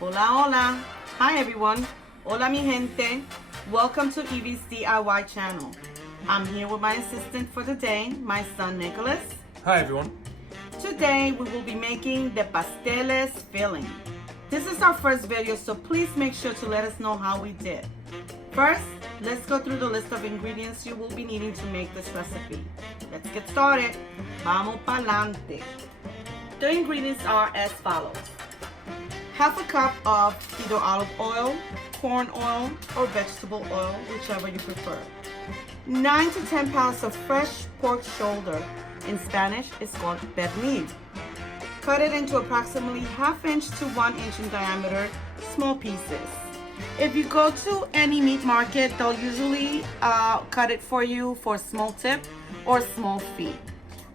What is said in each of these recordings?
Hola, hola. Hi, everyone. Hola, mi gente. Welcome to Evie's DIY channel. I'm here with my assistant for the day, my son, Nicholas. Hi, everyone. Today, we will be making the pasteles filling. This is our first video, so please make sure to let us know how we did. First, let's go through the list of ingredients you will be needing to make this recipe. Let's get started. Vamos pa'lante. The ingredients are as follows. Half a cup of either olive oil, corn oil, or vegetable oil, whichever you prefer. 9 to 10 pounds of fresh pork shoulder. In Spanish, it's called pernil. Cut it into approximately 1/2 inch to 1 inch in diameter, small pieces. If you go to any meat market, they'll usually cut it for you for small tip or small feet.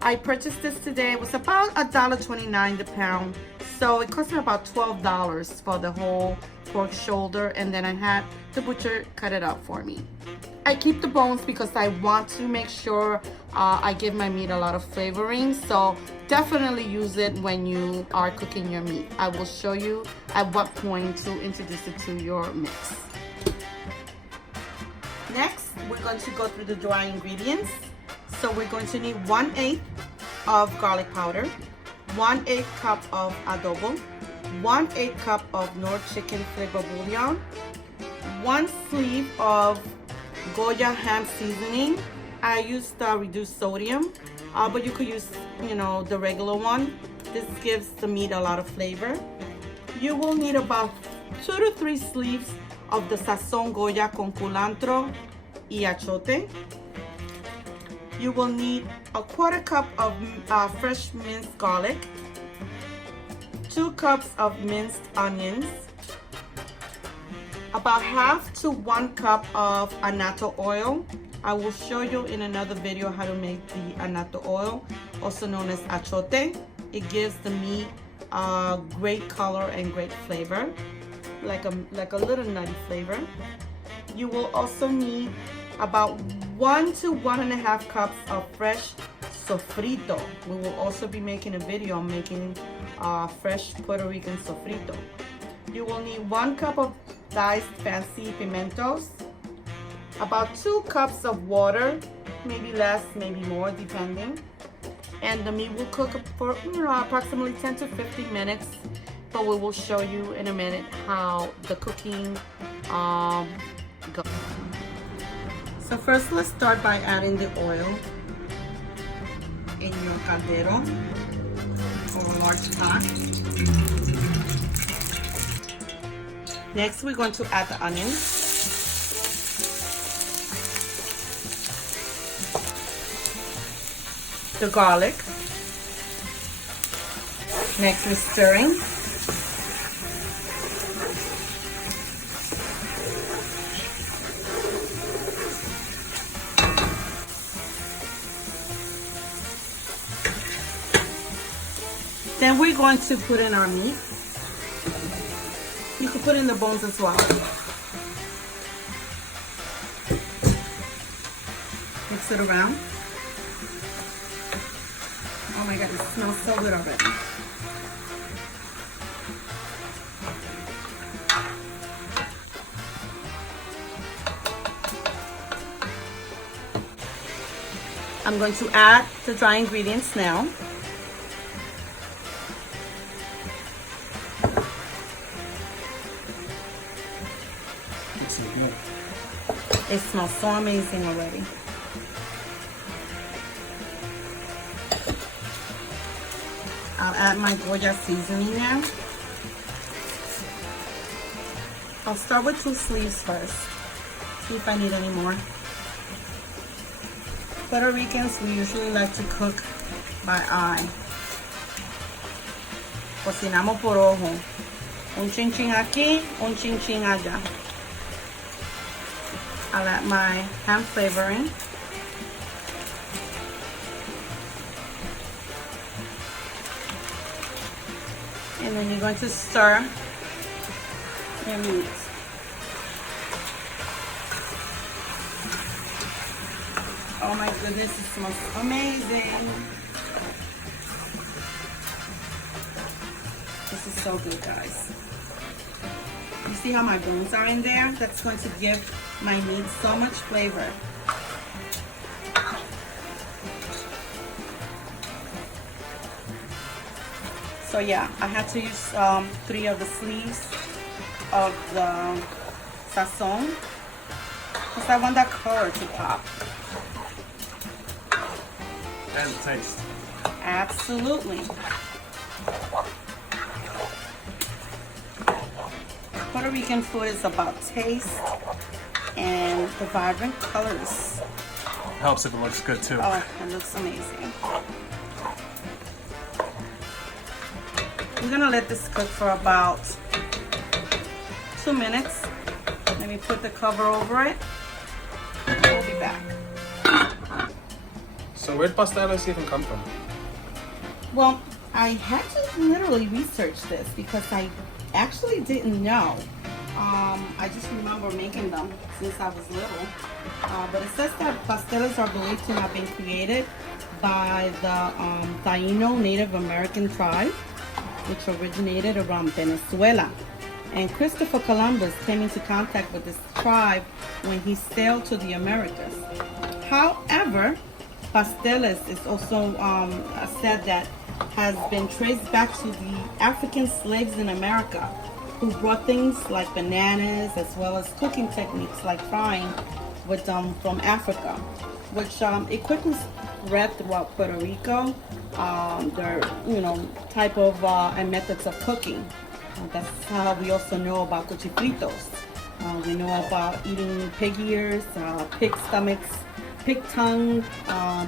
I purchased this today. It was about $1.29 the pound. So it cost me about $12 for the whole pork shoulder, and then I had the butcher cut it up for me. I keep the bones because I want to make sure I give my meat a lot of flavoring, so definitely use it when you are cooking your meat. I will show you at what point to introduce it to your mix. Next, we're going to go through the dry ingredients. So we're going to need 1/8 of garlic powder, 1/8 cup of adobo, 1/8 cup of North chicken flavor bouillon, 1 sleeve of Goya ham seasoning. I used reduced sodium, but you could use, the regular one. This gives the meat a lot of flavor. You will need about 2 to 3 sleeves of the Sazon Goya con cilantro y achiote. You will need a 1/4 cup of fresh minced garlic, 2 cups of minced onions, about 1/2 to 1 cup of annatto oil. I will show you in another video how to make the annatto oil, also known as achiote. It gives the meat great color and great flavor, like a little nutty flavor. You will also need about 1 to 1.5 cups of fresh sofrito. We will also be making a video on making fresh Puerto Rican sofrito. You will need 1 cup of diced fancy pimentos, about 2 cups of water, maybe less, maybe more, depending. And the meat will cook for approximately 10 to 15 minutes, but we will show you in a minute how the cooking goes. So first, let's start by adding the oil in your caldero or a large pot. Next, we're going to add the onions, the garlic. Next, we're stirring. Then we're going to put in our meat. You can put in the bones as well. Mix it around. Oh my God, it smells so good already. I'm going to add the dry ingredients now. It smells so amazing already. I'll add my Goya seasoning now. I'll start with 2 sleeves first. See if I need any more. Puerto Ricans, we usually like to cook by eye. Cocinamos por ojo. Un chin chin aquí, un chin chin allá. I'll add my ham flavoring. And then you're going to stir your meat. Oh my goodness, it smells amazing. This is so good, guys. You see how my bones are in there? That's going to give my meat so much flavor. So yeah, I had to use 3 of the sleeves of the Sazon because I want that color to pop. And taste. Absolutely. Puerto Rican food is about taste and the vibrant colors. Helps if it looks good too. Oh, it looks amazing. We're gonna let this cook for about 2 minutes. Let me put the cover over it. We'll be back. So where'd pasteles even come from? Well, I had to literally research this because I actually didn't know. I just remember making them since I was little. But it says that pasteles are believed to have been created by the Taino Native American tribe, which originated around Venezuela. And Christopher Columbus came into contact with this tribe when he sailed to the Americas. However, pasteles is also said that has been traced back to the African slaves in America who brought things like bananas as well as cooking techniques like frying with them from Africa, which it quickly spread throughout Puerto Rico. Their type of and methods of cooking. That's how we also know about cuchifritos. We know about eating pig ears, pig stomachs, pig tongue,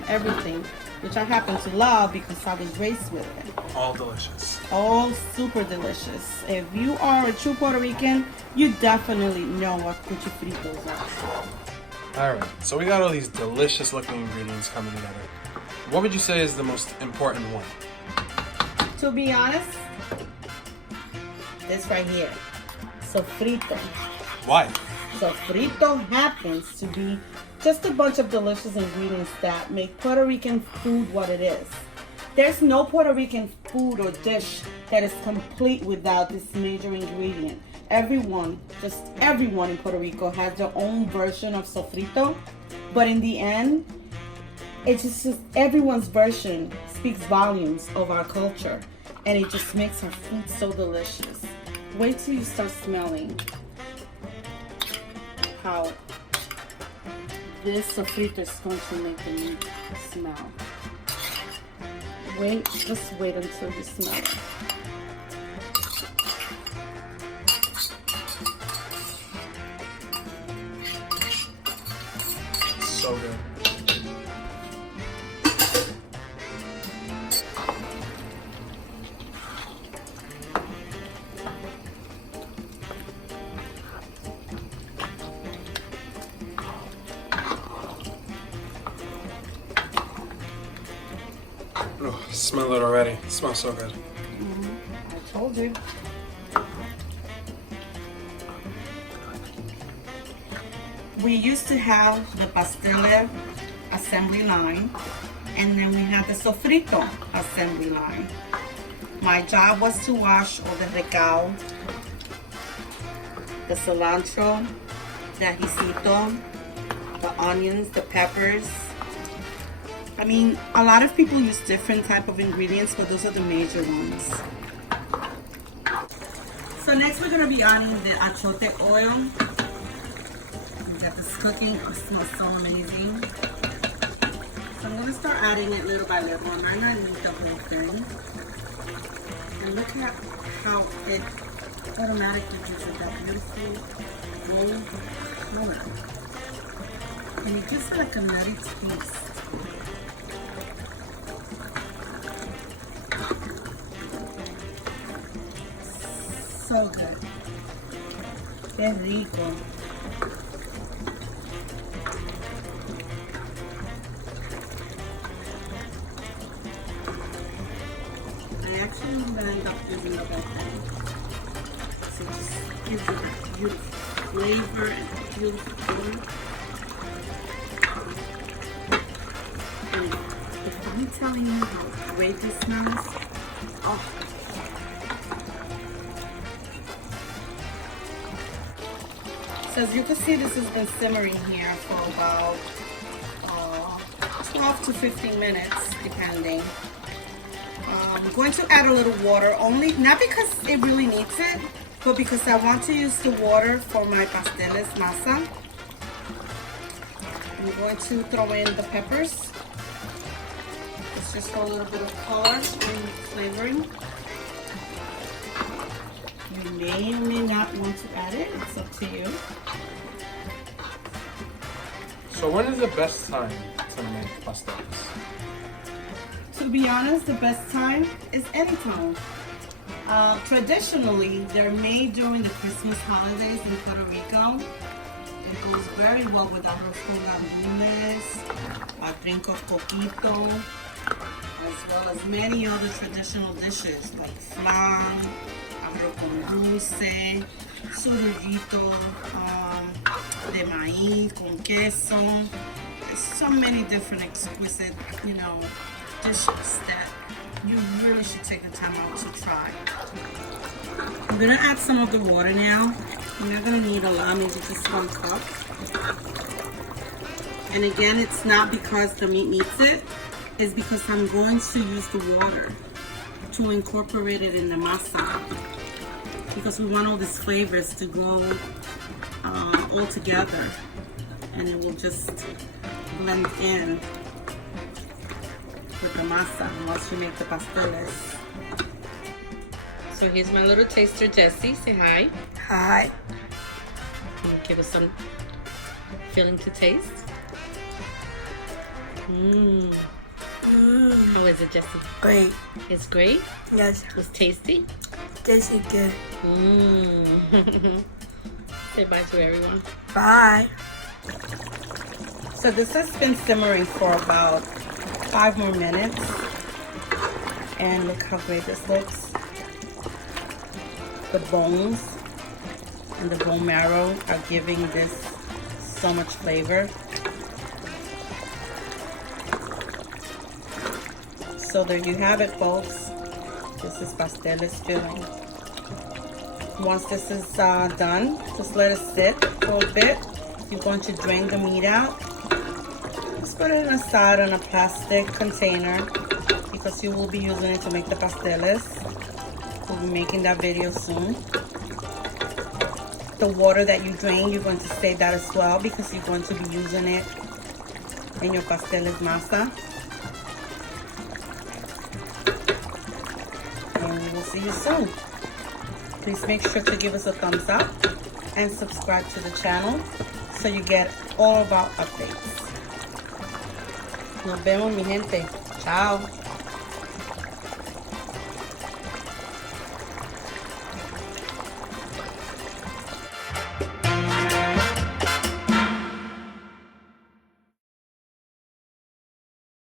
everything, which I happen to love because I was raised with it. All delicious. All super delicious. If you are a true Puerto Rican, you definitely know what cuchifritos are. Alright, so we got all these delicious looking ingredients coming together. What would you say is the most important one? To be honest, this right here, sofrito. Why? Sofrito happens to be just a bunch of delicious ingredients that make Puerto Rican food what it is. There's no Puerto Rican food or dish that is complete without this major ingredient. Everyone in Puerto Rico has their own version of sofrito, but in the end, it's just everyone's version speaks volumes of our culture, and it just makes our food so delicious. Wait till you start smelling how this sofrito is going to make the meat smell. Just wait until you smell it. So good. Oh, smell it already. It smells so good. I told you. We used to have the pastele assembly line, and then we had the sofrito assembly line. My job was to wash all the recao, the cilantro, the ajicito, the onions, the peppers. I mean, a lot of people use different type of ingredients, but those are the major ones. So next we're gonna be adding the achiote oil. We got this cooking, it smells so amazing. So I'm gonna start adding it little by little. I'm not gonna need the whole thing. And look at how it automatically gives it that beautiful gold color. And it gives it like a nutty taste. So good. Qué rico. I actually end up using the whole thing. So it just gives it a beautiful flavor and a beautiful color. And if I'm telling you how great this smells, oh. So as you can see, this has been simmering here for about 12 to 15 minutes, depending. I'm going to add a little water, only not because it really needs it, but because I want to use the water for my pasteles masa. I'm going to throw in the peppers. It's just for a little bit of color and flavoring. You may or may not want to add it, it's up to you. So when is the best time to make pasteles? To be honest, the best time is anytime. Traditionally, they're made during the Christmas holidays in Puerto Rico. It goes very well with arroz con gandules, a drink of coquito, as well as many other traditional dishes like flan, arroz con dulce, sofrito, de maíz con queso. There's so many different exquisite, dishes that you really should take the time out to try. I'm gonna add some of the water now. You're not gonna need a lot, maybe just 1 cup. And again, it's not because the meat needs it, it's because I'm going to use the water to incorporate it in the masa. Because we want all these flavors to go all together, and it will just blend in with the masa once you make the pasteles. So here's my little taster, Jessie. Say hi. Hi. Can you give us some filling to taste? How is it, Jessie? Great. It's great? Yes. It's tasty? Tasty good. Say bye to everyone. Bye. So this has been simmering for about 5 more minutes. And look how great this looks. The bones and the bone marrow are giving this so much flavor. So there you have it, folks. This is pasteles filling. Once this is done, just let it sit for a bit. You're going to drain the meat out. Just put it aside in a plastic container because you will be using it to make the pasteles. We'll be making that video soon. The water that you drain, you're going to save that as well because you're going to be using it in your pasteles masa. And we will see you soon. Please make sure to give us a thumbs up and subscribe to the channel so you get all of our updates. Nos vemos, mi gente. Chao.